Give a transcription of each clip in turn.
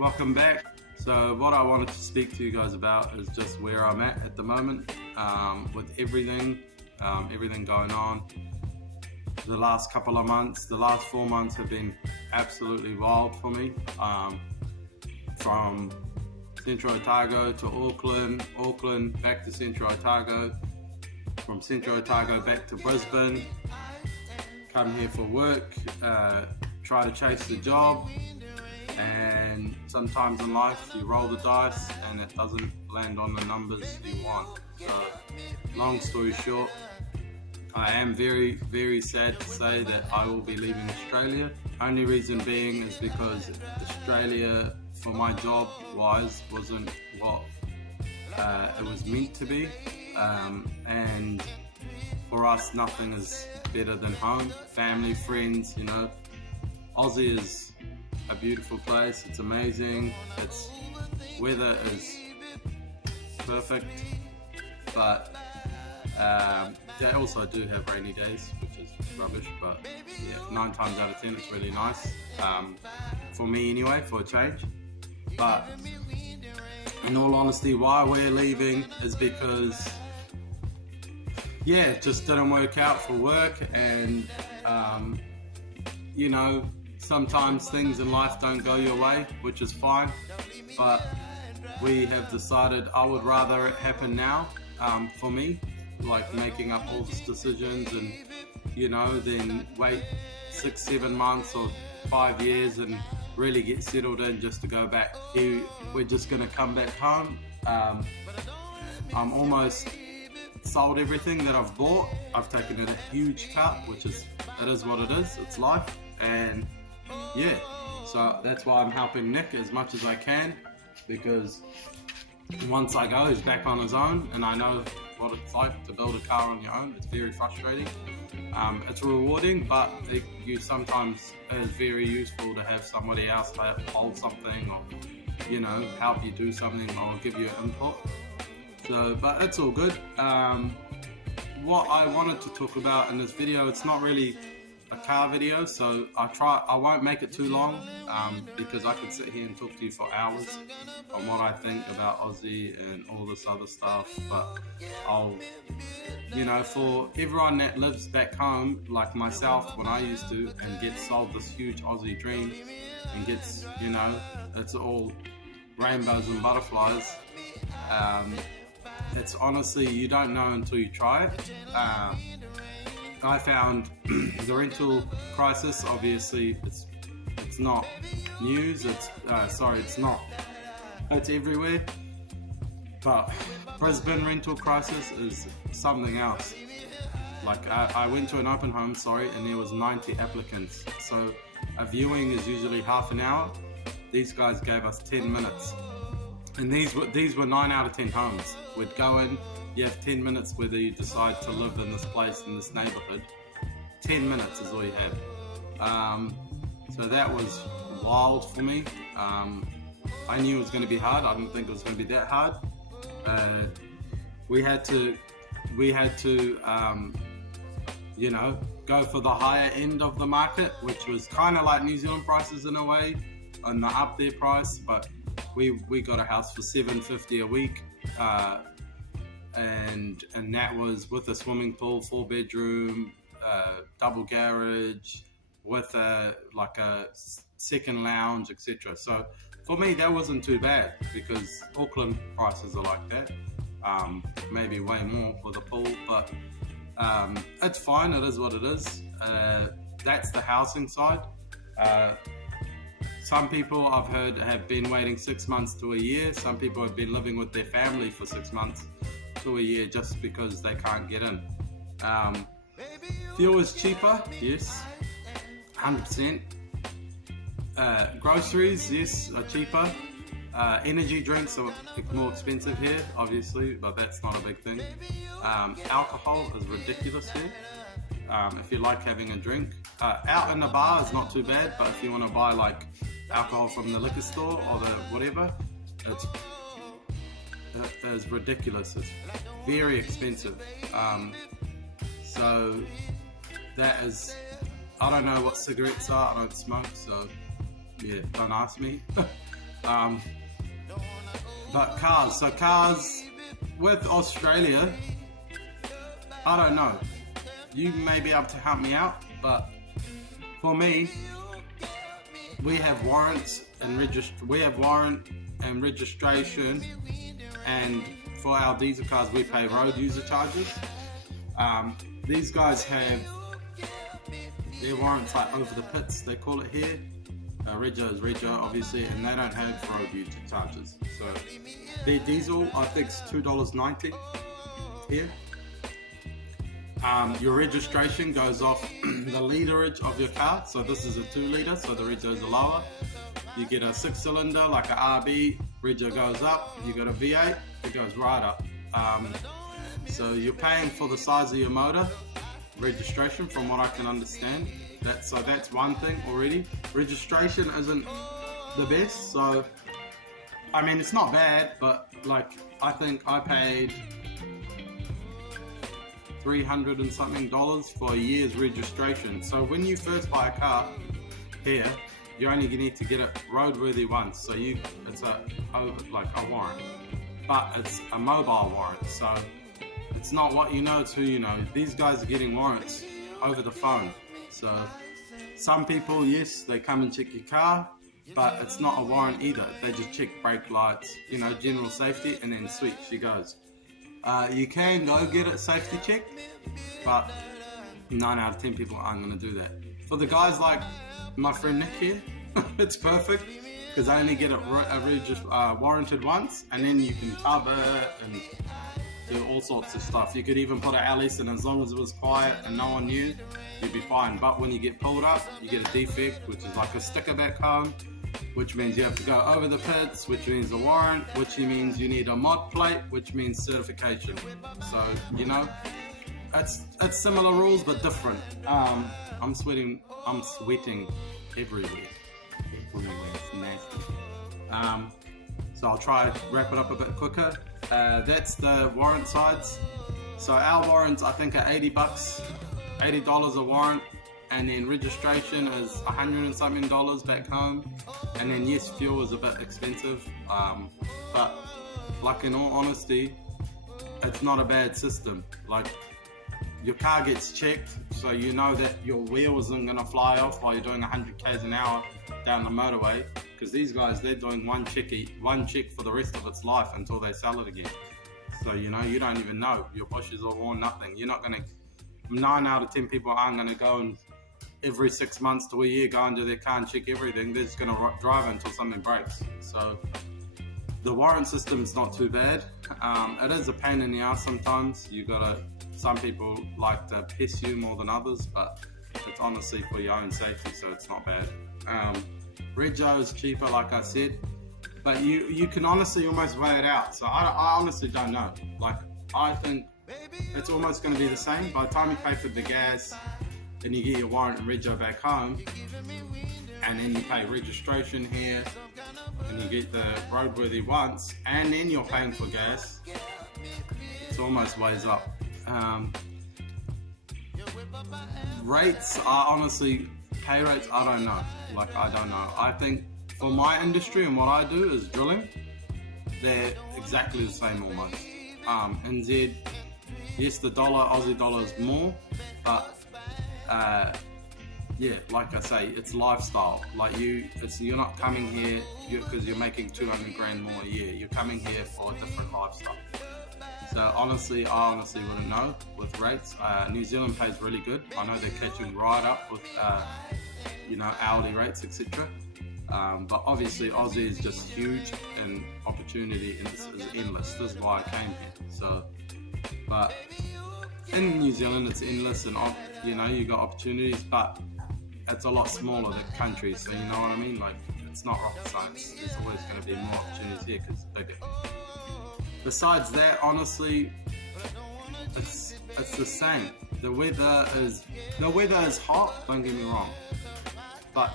Welcome back. So what I wanted to speak to you guys about is just where I'm at the moment with everything going on. The last couple of months, the last 4 months have been absolutely wild for me. From Central Otago to Auckland back to Central Otago, from Central Otago back to Brisbane, come here for work, try to chase the job, and sometimes in life you roll the dice and it doesn't land on the numbers you want. So long story short, I am very, very sad to say that I will be leaving Australia. Only reason being is because Australia, for my job wise, wasn't what it was meant to be, and for us nothing is better than home, family, friends. Aussie is a beautiful place. It's amazing. Its weather is perfect, but they also do have rainy days, which is rubbish, but yeah, 9 times out of 10 it's really nice, for me anyway, for a change. But in all honesty, why we're leaving is because it just didn't work out for work, and sometimes things in life don't go your way, which is fine, but we have decided I would rather it happen now, for me, like making up all these decisions and then wait 6-7 months or 5 years and really get settled in just to go back. We're just gonna come back home. I'm almost sold everything that I've bought. I've taken a huge cut, it is what it is. It's life, and so that's why I'm helping Nick as much as I can, because once I go, he's back on his own, and I know what it's like to build a car on your own. It's very frustrating. It's rewarding, but sometimes it's very useful to have somebody else hold something, or help you do something, or give you input. So, but it's all good. What I wanted to talk about in this video, it's not really a car video, so I won't make it too long, because I could sit here and talk to you for hours on what I think about Aussie and all this other stuff. But I'll, for everyone that lives back home, like myself, when I used to, and gets sold this huge Aussie dream, and gets, it's all rainbows and butterflies. It's honestly, you don't know until you try it. I found the rental crisis, obviously it's not news, it's everywhere, but Brisbane rental crisis is something else. Like I went to an open home, and there was 90 applicants, so a viewing is usually half an hour. These guys gave us 10 minutes, and these were 9 out of 10 homes. We'd go in, you have 10 minutes whether you decide to live in this place, in this neighborhood. 10 minutes is all you have. So that was wild for me. I knew it was going to be hard. I didn't think it was going to be that hard. We had to go for the higher end of the market, which was kind of like New Zealand prices in a way, on the up there price, but we got a house for $750 a week, and that was with a swimming pool, 4-bedroom, double garage, with a second lounge, etc. So for me that wasn't too bad, because Auckland prices are like that, maybe way more for the pool, but it's fine, it is what it is. That's the housing side. Some people I've heard have been waiting 6 months to a year. Some people have been living with their family for 6 months to a year just because they can't get in. Fuel is cheaper, yes, 100%. Groceries, yes, are cheaper. Energy drinks are more expensive here, obviously, but that's not a big thing. Alcohol is ridiculous here. If you like having a drink, out in the bar is not too bad, but if you want to buy like alcohol from the liquor store or the whatever, it's ridiculous. It's very expensive. So that is, I don't know what cigarettes are. I don't smoke, so yeah, don't ask me. But cars with Australia, I don't know. You may be able to help me out, but for me, we have warrant and registration, and for our diesel cars we pay road user charges. These guys have their warrants like over the pits, they call it here. Rego is Rego, obviously, and they don't have road user charges. So their diesel, I think, is $2.90 here. Your registration goes off the literage of your car. So this is a 2 litre, so the Regos are lower. You get a 6-cylinder like a RB, Rego goes up. You got a V8, it goes right up. So you're paying for the size of your motor, registration, from what I can understand. So that's one thing already. Registration isn't the best, so I mean it's not bad, but like I think I paid $300 and something for a year's registration. So when you first buy a car here, you only need to get it roadworthy once. So it's a warrant, but it's a mobile warrant. So it's not what you know, it's who you know. These guys are getting warrants over the phone. So some people, yes, they come and check your car, but it's not a warrant either. They just check brake lights, general safety, and then sweet, she goes. You can go get it safety checked, but 9 out of 10 people aren't going to do that. For the guys like my friend Nick here, it's perfect because they only get it warranted once, and then you can cover it and do all sorts of stuff. You could even put an Alice in, as long as it was quiet and no one knew, you'd be fine. But when you get pulled up, you get a defect, which is like a sticker back home, which means you have to go over the pits, which means a warrant, which means you need a mod plate, which means certification. So, it's similar rules but different. I'm sweating everywhere. It's nasty. So I'll try to wrap it up a bit quicker. That's the warrant sides. So our warrants, I think, are $80, $80 a warrant, and then registration is $100 and something back home, and then yes, fuel is a bit expensive, but like in all honesty, it's not a bad system. Like, your car gets checked, so you know that your wheel isn't going to fly off while you're doing 100 k's an hour down the motorway, because these guys, they're doing one check for the rest of its life until they sell it again. So you don't even know, your bushes are worn, nothing. You're not going to, 9 out of 10 people aren't going to go and every 6 months to a year go into their car and check everything. They're just going to drive until something breaks. So the warrant system's not too bad. It is a pain in the ass sometimes. Some people like to piss you more than others, but it's honestly for your own safety, so it's not bad. Rego is cheaper, like I said, but you can honestly almost weigh it out. So I honestly don't know. Like, I think it's almost going to be the same. By the time you pay for the gas, then you get your warrant and Rego back home, and then you pay registration here, and you get the roadworthy once, and then you're paying for gas. It almost weighs up. Rates are honestly, pay rates, I don't know. I think for my industry and what I do is drilling, they're exactly the same almost. NZ, yes, the Aussie dollar is more, but yeah, like I say, it's lifestyle. Like you're not coming here because you're making 200 grand more a year. You're coming here for a different lifestyle. So I honestly wouldn't know with rates. New Zealand pays really good. I know they're catching right up with hourly rates, etc. But obviously Aussie is just huge, and opportunity is endless. That's why I came here. So, but in New Zealand it's endless, and you got opportunities, but it's a lot smaller, the country. So you know what I mean? Like, it's not rocket science. There's always going to be more opportunities here because it's bigger. Besides that, honestly, it's the same. The weather is hot, don't get me wrong, but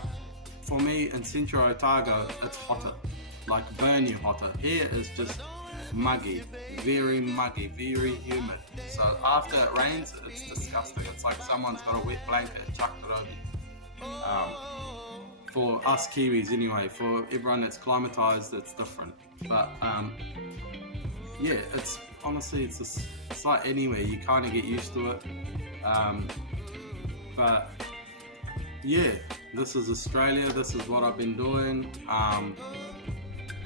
for me in Central Otago, it's hotter, like burn you hotter. Here is just muggy, very humid. So after it rains, it's disgusting. It's like someone's got a wet blanket and chucked it over you. for us Kiwis anyway. For everyone that's climatized, it's different. But yeah, it's honestly, it's like anywhere. You kind of get used to it. But yeah, this is Australia. This is what I've been doing.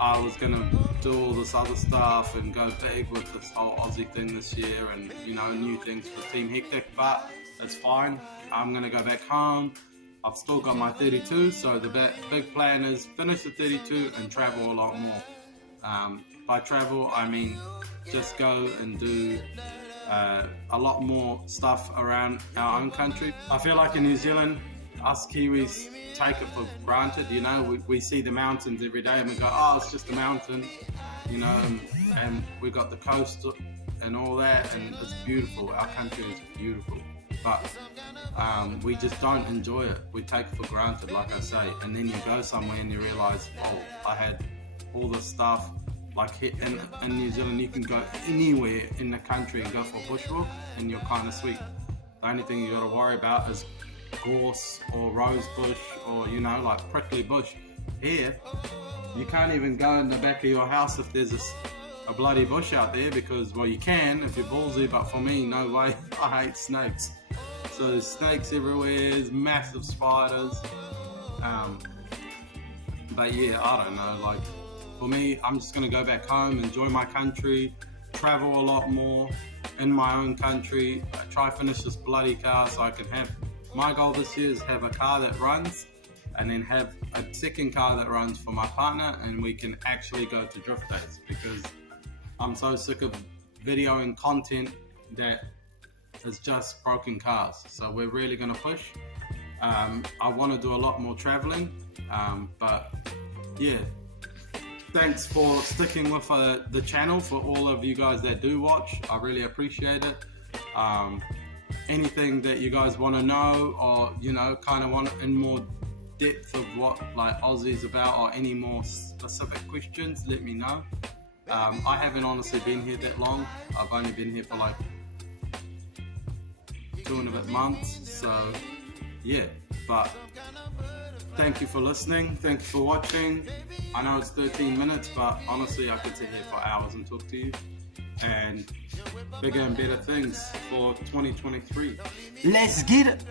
I was gonna do all this other stuff and go big with this whole Aussie thing this year, and you know, new things for Team Hectic, but it's fine. I'm gonna go back home. I've still got my 32, so the big plan is finish the 32 and travel a lot more. By travel, I mean just go and do a lot more stuff around our own country. I feel like in New Zealand, us Kiwis take it for granted, you know, we see the mountains every day and we go, oh, it's just a mountain, you know, and we got the coast and all that, and it's beautiful. Our country is beautiful, but we just don't enjoy it. We take it for granted, like I say, and then you go somewhere and you realize, oh, I had all this stuff. Like here in New Zealand, you can go anywhere in the country and go for a bushwalk and you're kind of sweet. The only thing you got to worry about is gorse or rose bush or, you know, like prickly bush. Here, you can't even go in the back of your house if there's a bloody bush out there, because, well, you can if you're ballsy, but for me, no way. I hate snakes. So there's snakes everywhere, there's massive spiders. But yeah, I don't know, like, for me, I'm just gonna go back home, enjoy my country, travel a lot more in my own country, try finish this bloody car so I can have, my goal this year is have a car that runs and then have a second car that runs for my partner, and we can actually go to drift days, because I'm so sick of videoing content that is just broken cars. So we're really gonna push. I wanna do a lot more traveling, but yeah. Thanks for sticking with the channel, for all of you guys that do watch. I really appreciate it. Anything that you guys want to know, or you know, kind of want in more depth of what like Aussie's about, or any more specific questions, let me know. I haven't honestly been here that long. I've only been here for like 2 and a bit months, so yeah. But thank you for listening, thank you for watching. I know it's 13 minutes, but honestly I could sit here for hours and talk to you. And bigger and better things for 2023. Let's get it!